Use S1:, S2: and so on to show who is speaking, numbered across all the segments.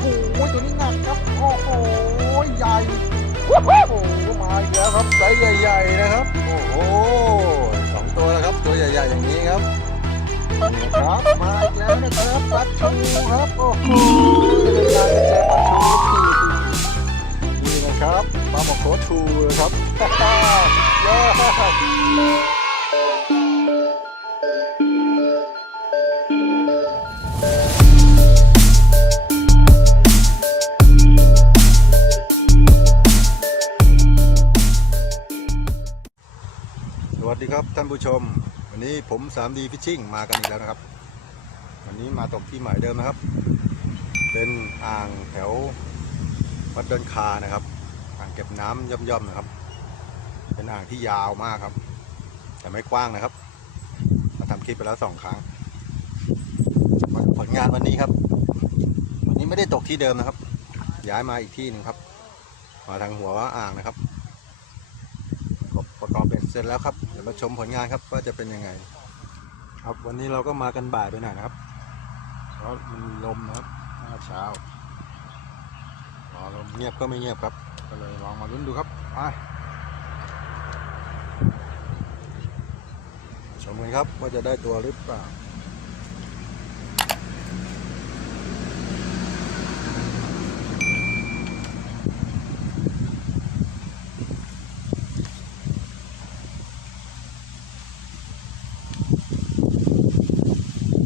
S1: โอ้โหตัวนี้หนักครับ โอ้โห ใหญ่ โอ้โห มาอีกแล้วครับไซส์ใหญ่ๆนะครับ โอ้โหสองตัวแล้วครับ ตัวใหญ่ๆอย่างนี้ครับนี่ครับ มาอีกแล้วนะครับปลาชูครับ โอ้โหนี่นะครับปลาหมกโคทูนะครับยอด วัสดีครับท่านผู้ชม วันนี้ผม 3D Fishing มากันอีกแล้วนะครับ วันนี้มาตกที่หมายเดิมนะครับ เป็นอ่างแถววัดเดินคานะครับ อ่างเก็บน้ำย่อมๆนะครับ เป็นอ่างที่ยาวมากครับ แต่ไม่กว้างนะครับ มาทำคลิปไปแล้วสองครั้งมาดูผลงานวันนี้ครับ วันนี้ไม่ได้ตกที่เดิมนะครับ ย้ายมาอีกที่หนึ่งครับมาทางหัวอ่างนะครับประกอบเป็นเสร็จแล้วครับ มาชมผลงานครับว่าจะเป็นยังไง ครับวันนี้เราก็มากันบ่ายไปหน่อยนะครับเพราะมันมีลมนะครับหน้าเช้าพอลมเงียบก็ไม่เงียบครับ ก็เลยลองมาลุ้นดูครับไปชมกันครับว่าจะได้ตัวหรือเปล่า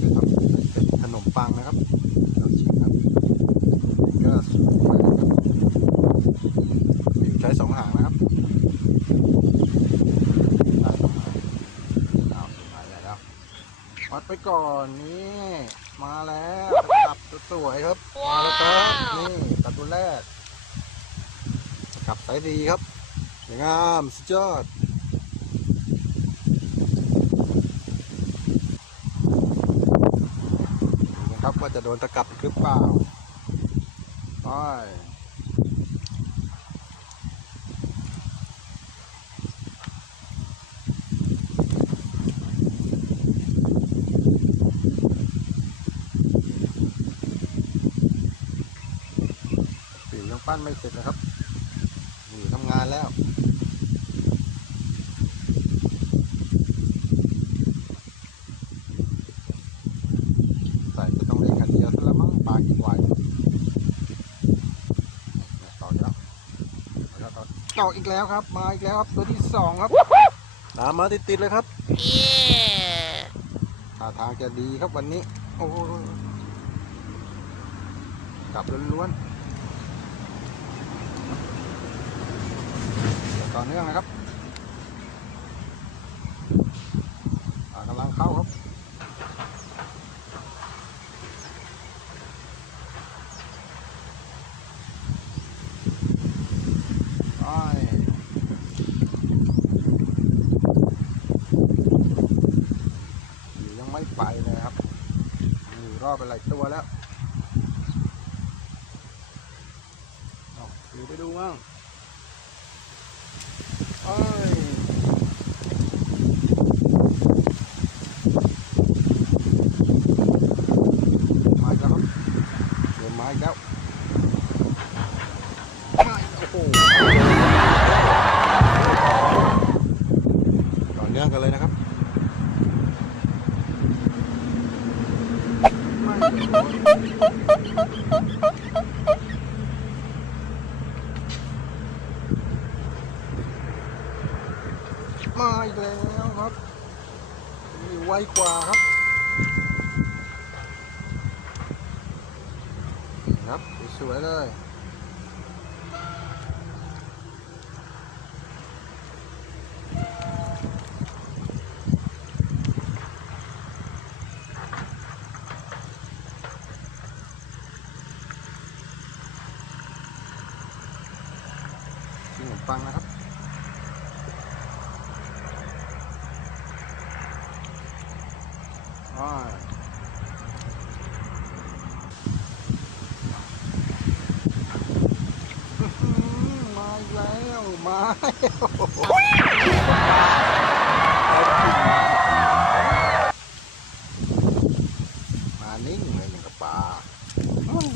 S1: นะครับเป็นขนมปังนะครับเราชิมครับก็สวยนะครับใช้สองหางนะครับได้สองหางเอามาแล้ว วัดไปก่อนนี่มาแล้วตับสวยครับมาแล้วครับนี่ตับตัวแรกกลับสายดีครับสวยงามสุดยอดนะครับว่าจะโดนตะกลับหรือเปล่าไป ปิวยังปั้นไม่เสร็จนะครับอยู่ทำงานแล้วใส่จะต้องเล่นกันเดียวซะแล้วมั้งปลากินไวต่ออีกแล้วแล้วก็ต่ออีกแล้วครับ มาอีกแล้วครับตัวที่สองครับตามมาติดๆเลยครับท่าทางจะดีครับวันนี้ โอ้โหกลับล้วนๆ ต่อเนื่องนะครับกำลังเข้าครับไปอยู่ยังไม่ไปเลยครับ อยู่รอบไปหลายตัวแล้วเอาอยู่ไปดูมั่งเอ้ยมาอีกแล้วครับเดินมาอีกแล้วมาอีกโอ้โห ต่อเนื่องกันเลยนะครับไม่มาอีกแล้วครับนี่ไวกว่าครับนี่ครับสวยๆเลย ฟังนะครับอ้ายอื้อหือมาแล้วมาแล้วมานิ่งเลยอย่างกับปลาอื้อ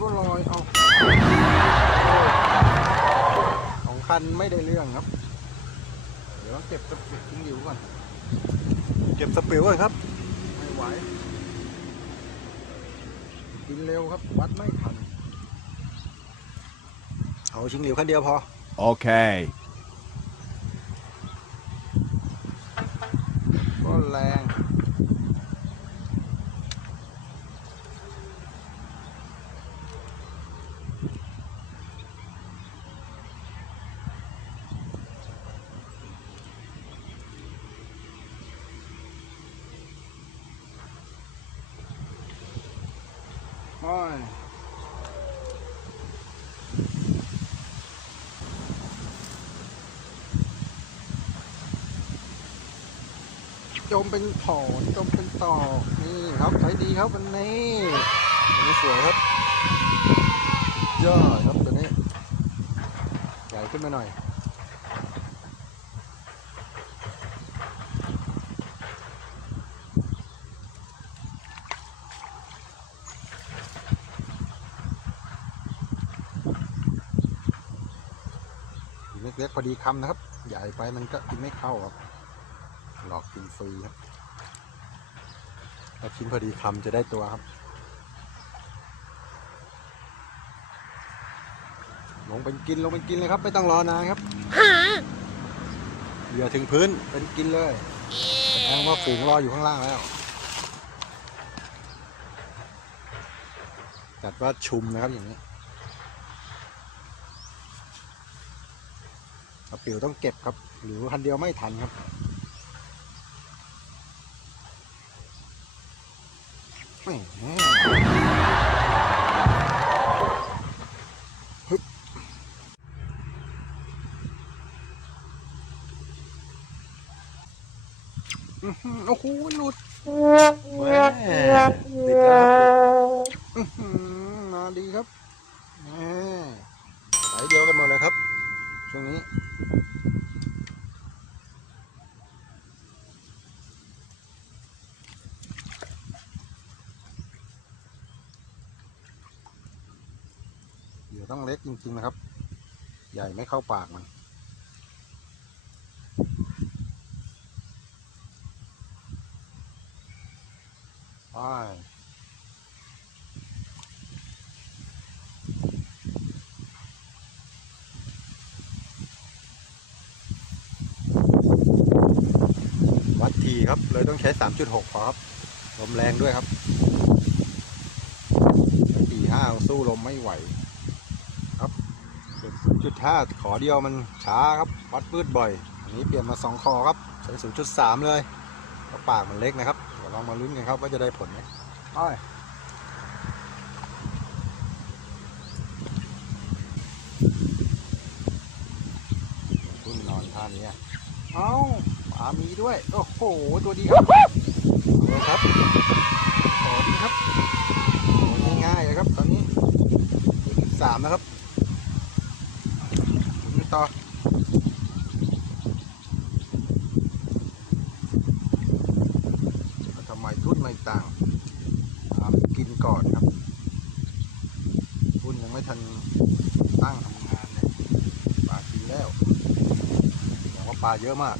S1: ก็ลอยเอาสองคันไม่ได้เรื่องครับ เดี๋ยวเก็บสปิวทิ้งอยู่ก่อน เก็บสปิวก่อนครับ ไม่ไหว กินเร็วครับ วัดไม่ทัน เอาชิงหลิวคันเดียวพอ
S2: Okay.
S1: ก็แรง โอ้ยจมเป็นถอนจมเป็นต่อนี่ครับใช้ดีครับวันนี้วันนี้สวยครับยอดครับตัวนี้ ใหญ่ขึ้นมาหน่อย เล็กๆพอดีคำนะครับ ใหญ่ไปมันก็กินไม่เข้าครับ หลอกกินฟรีครับถ้าชิ้นพอดีคำจะได้ตัวครับ ลงเป็นกินลงเป็นกินเลยครับ ไม่ต้องรอนานครับเหยื่อถึงพื้นเป็นกินเลยแสดงว่าฝูงรออยู่ข้างล่างแล้วจัดว่าชุมนะครับอย่างนี้กระ ปิวต้องเก็บครับ หรือคันเดียวไม่ทันครับ โอ้โหหลุด ริงๆนะครับ ใหญ่ไม่เข้าปากมันไปวัดทีครับ เลยต้องใช้ 3.6 พอครับลมแรงด้วยครับสี่ห้าสู้ลมไม่ไหว จุดห้าขอเดียวมันช้าครับวัดปืดบ่อย อันนี้เปลี่ยนมาสองคอครับใช้ศูนจุดสามเลยเพราะปากมันเล็กนะครับเดี๋ยวลองมาลุ้นกันครับว่าจะได้ผลไหมไปตุ้นนอนท่านี้เอ้าปลามีด้วย โอ้โห ตัวดีครับเอาครับขอดีครับง่ายๆเลยครับตอนนี้สามนะครับ ไปต่อแล้วทำไมทุ่นไม่ต่างตามกินก่อนครับ ทุ่นยังไม่ทันตั้งทำงานเลยปลากินแล้วบอกว่าปลา เยอะมาก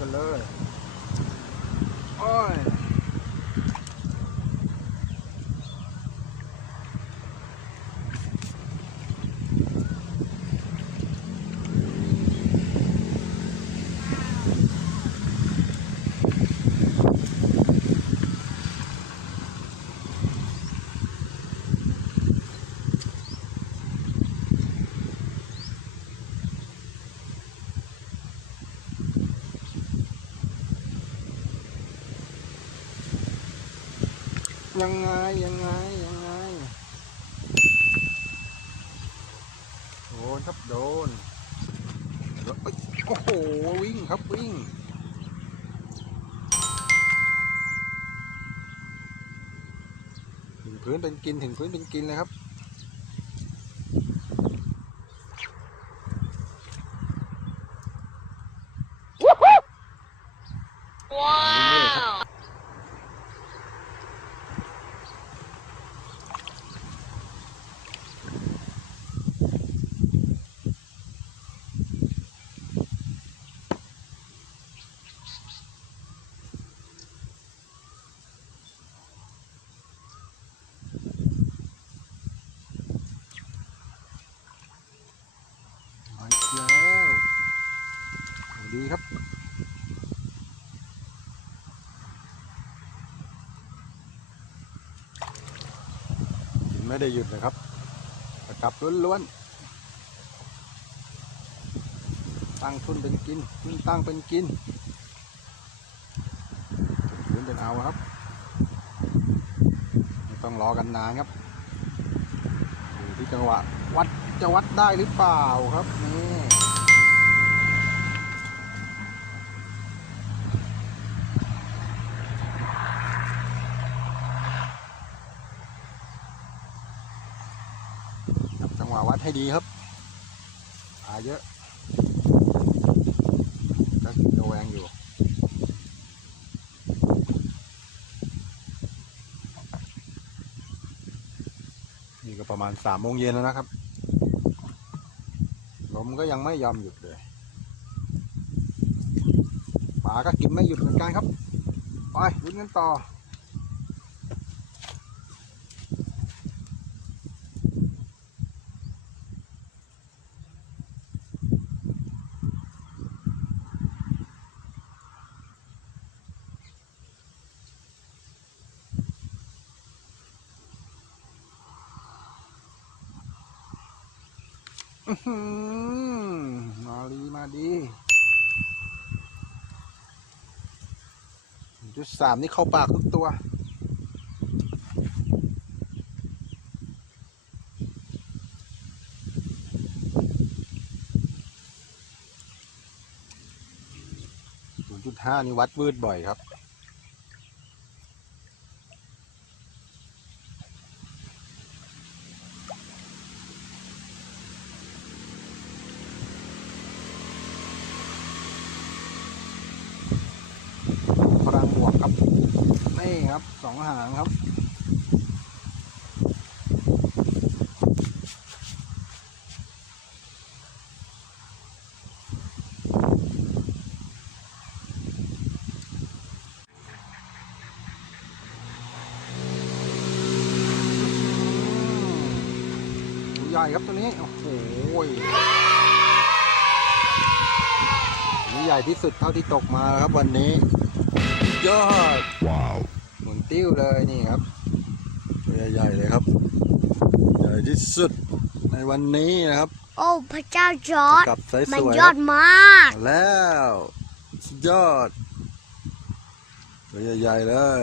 S1: กันเลยโอ้ย ยังไงยังไงยังไงโดนครับโดนแล้วโอ้โหวิ่งครับวิ่งถึงพื้นเป็นกินถึงพื้นเป็นกินเลยครับ
S3: Wow.
S1: ดีครับ ไม่ได้หยุดนะครับกระกลับล้วนๆ ตั้งทุนเป็นกินทุนตั้งเป็นกินทุนเป็นเอาครับ ไม่ต้องรอกันนานครับอยู่ที่จังหวะวัดจะวัดได้หรือเปล่าครับนี่ครับจังหวะวัด ให้ดีครับปลาเยอะก็ระแวงอยู่นี่ก็ประมาณสามโมงเย็นแล้วนะครับ ลมก็ยังไม่ยอมหยุดเลยปลาก็กินไม่หยุดเหมือนกันครับ ไปลุ้นกันต่ออื้อหือมาดีมาดีจุด สามนี่เข้าปากทุกตัวศูนจุดห้านี่วัดวืดบ่อยครับ พลังบวกครับ นี่ครับสองหางครับ ตัว ใหญ่ครับตัวนี้ โอ้โหนี่ใหญ่ที่สุดเท่าที่ตกมาแล้วครับวันนี้ ยอด
S2: ว้าว
S1: หมุนติ้วเลยนี่ครับตัวใหญ่ๆเลยครับ ใหญ่ที่สุดในวันนี้นะครับ
S3: โอ้พระเจ้าจอร์ด
S1: กับไซส์
S3: มัน
S1: สวย
S3: ยอดมาก
S1: มาแล้วสุดยอดตัวใหญ่ๆเลย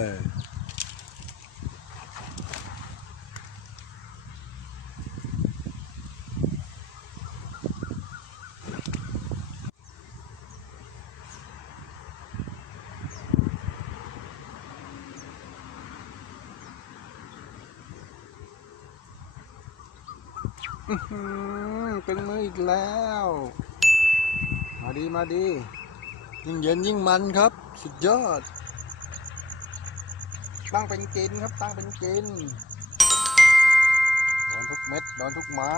S1: เป็นมืออีกแล้ว มาดีมาดี ยิ่งเย็นยิ่งมันครับ สุดยอด ตั้งเป็นกินครับตั้งเป็นกินโดนทุกเม็ดโดนทุกไม้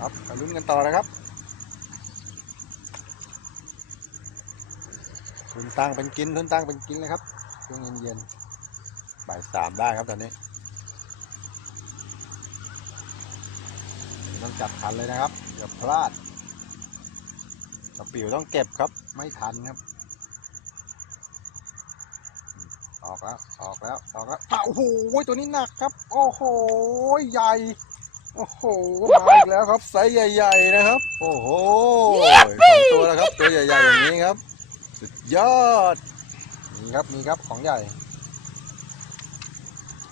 S1: ครับไปลุ้นกันต่อนะครับทุนตั้งเป็นกินทุนตั้งเป็นกินเลยครับช่วงเย็นๆบ่ายสามได้ครับตอนนี้ ต้องจับทันเลยนะครับอย่าพลาดกระปิวต้องเก็บครับไม่ทันครับอออกแล้วออกแล้วออกแล้วอะโอ้โหตัวนี้หนักครับ โอ้โหใหญ่ โอ้โหมาอีกแล้วครับไซส์ใหญ่ ๆ นะครับ โอ้โหสองตัวแล้วครับตัวใหญ่ๆอย่างนี้ครับ สุดยอดมีครับมีครับของใหญ่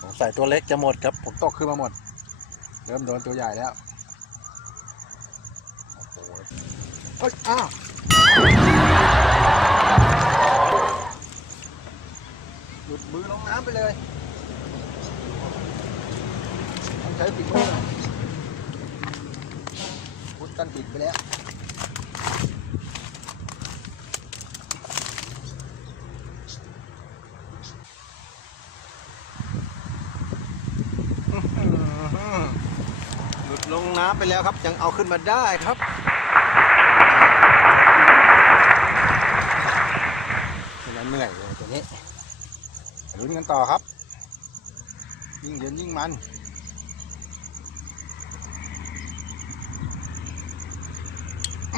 S1: สงสัยตัวเล็กจะหมดครับผมตกขึ้นมาหมด เริ่มโดนตัวใหญ่แล้ว โอ้โห เอ้ยอ้าวหลุดมือลงน้ำไปเลยต้องใช้ฝีมือหน่อยพุดกันติดไปแล้ว หลุดลงน้ำไปแล้วครับ ยังเอาขึ้นมาได้ครับฉะนั้นเหนื่อยเลย ตัวนี้ลุ้นกันต่อครับ ยิ่งเย็นยิ่งมัน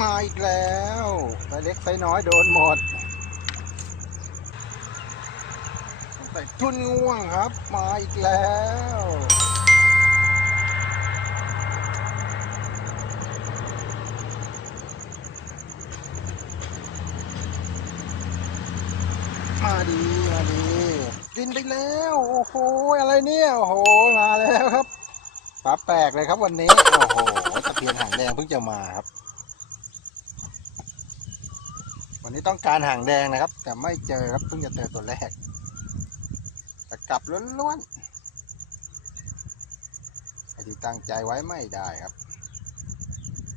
S1: มาอีกแล้วไซเล็กไซน้อยโดนหมดใส่ทุนง่วงครับ มาอีกแล้ว ดีมาดีกินไปแล้ว โอ้โห อะไรเนี่ย โอ้โห มาแล้วครับปลาแปลกเลยครับวันนี้ โอ้โห ตะเพียนหางแดงเพิ่งจะมาครับ วันนี้ต้องการหางแดงนะครับ แต่ไม่เจอครับ เพิ่งจะเจอตัวแรก แต่กลับล้วนๆไอ้ที่ตั้งใจไว้ไม่ได้ครับ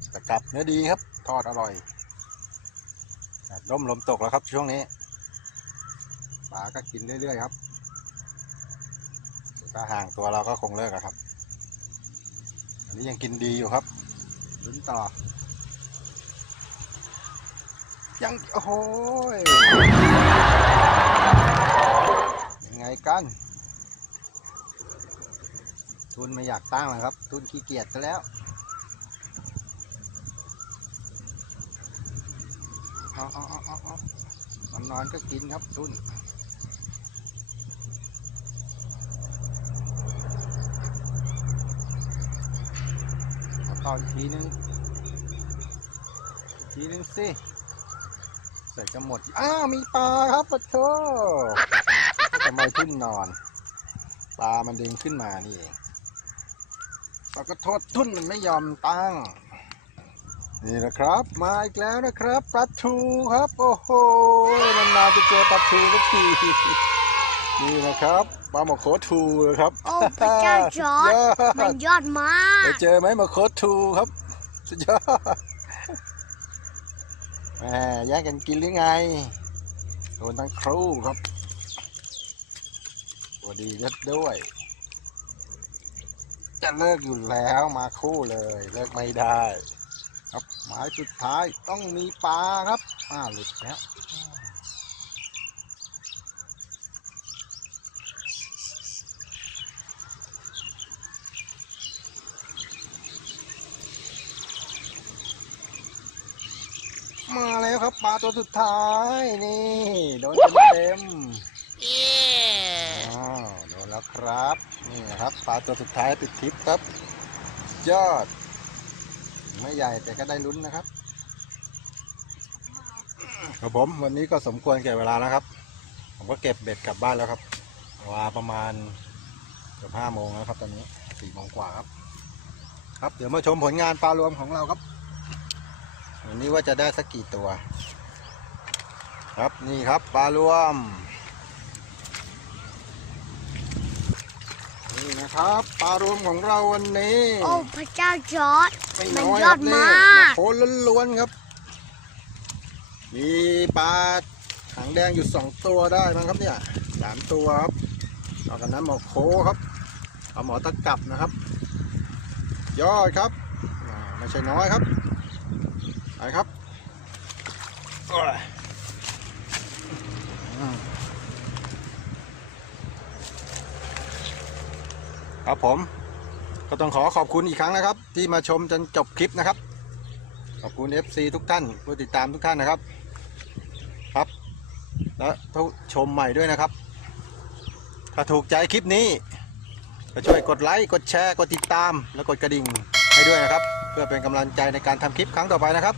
S1: แต่กลับเนื้อดีครับ ทอดอร่อย ร่มลมตกแล้วครับช่วงนี้ ปลาก็กินเรื่อยๆครับถ้าห่างตัวเราก็คงเลิกครับ อันนี้ยังกินดีอยู่ครับลุ้นต่อ ยัง โอ้โหยยังไงกัน ทุนไม่อยากตั้งเลยครับ ทุนขี้เกียจซะแล้วเอาเอาเอาเอาเอานอนนอนก็กินครับทุน เอาต่ออีกทีนึง ทีนึงสิใส่จะหมด อ้าว มีปลาครับปะโถทำไมทุ่นนอน ปลามันดึงขึ้นมานี่เองเราก็โทษทุ่นมันไม่ยอมตั้ง นี่นะครับ มาอีกแล้วนะครับปลาทูครับ โอ้โหนานๆจะเจอปลาทูสักทีนี่นะครับ ปลาหมอโคทูนะครับ
S3: โอ้พระเจ้าจอร์ด
S1: ยอด
S3: มันยอดมา
S1: ไป
S3: ก
S1: เจอไหมมาโคตทูครับ สุดยอดแหมแย่งกันกินหรือไงโดนทั้งครูครับตัวดีเล็ดด้วย จะเลิกอยู่แล้วมาคู่เลย เลิกไม่ได้ ครับหมายสุดท้ายต้องมีปลาครับอ้าวหลุดแล้วมาแล้ว ครับปลาตัวสุดท้ายนี่โดนเต็มอ้าวโดนแล้วครับนี่นะครับปลาตัวสุดท้ายติดทิปครับ ยอด ไม่ใหญ่แต่ก็ได้ลุ้นนะครับครับผมวันนี้ก็สมควรแก่เวลาแล้วครับ ผมก็เก็บเบ็ดกลับบ้านแล้วครับเวลาประมาณเกือบห้าโมงแล้วครับตอนนี้สี่โมงกว่าครับ ครับเดี๋ยวมาชมผลงานปลารวมของเราครับ วันนี้ว่าจะได้สักกี่ตัว ครับนี่ครับปลารวม นี่นะครับปลารวมของเราวันนี้
S3: โอ้พระเจ้าจอร์ด
S1: ไม่
S3: มัน
S1: น้อย
S3: ย
S1: ค
S3: อ
S1: รั
S3: ด
S1: บนี่
S3: มาก
S1: โคนล้วนๆครับ มีปลาหางแดงอยู่สองตัวได้มั้งครับเนี่ยสามตัวครับต่อกันนั้นหมอโคครับเอาหมอตะกลับนะครับ ยอดครับอ่าไม่ใช่น้อยครับ ไปครับครับผม ก็ต้องขอขอบคุณอีกครั้งนะครับ ที่มาชมจนจบคลิปนะครับ ขอบคุณ FC ทุกท่านผู้ติดตามทุกท่านนะครับ ครับ และผู้ชมใหม่ด้วยนะครับ ถ้าถูกใจคลิปนี้ก็ช่วยกดไลค์ กดแชร์ กดติดตาม และกดกระดิ่งให้ด้วยนะครับ เพื่อเป็นกำลังใจในการทำคลิปครั้งต่อไปนะครับ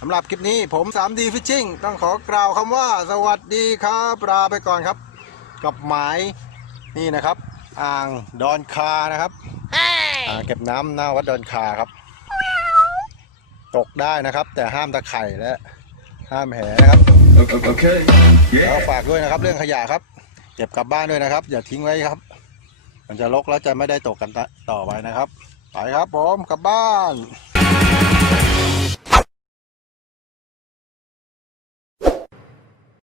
S1: สำหรับคลิปนี้ผม 3D Fishing ต้องขอกล่าวคำว่าสวัสดีครับลาไปก่อนครับ กับหมายนี่นะครับ อ่างดอนคานะครับอ่างเก็บน้ำหน้าวัดดอนคาครับ ตกได้นะครับ แต่ห้ามตะไคร่และห้ามแหนะครับ
S2: Okay.
S1: แล้วฝากด้วยนะครับ เรื่องขยะครับ เก็บกลับบ้านด้วยนะครับ อย่าทิ้งไว้ครับ มันจะรกแล้วจะไม่ได้ตกกันต่อไปนะครับ ไปครับผมกลับบ้าน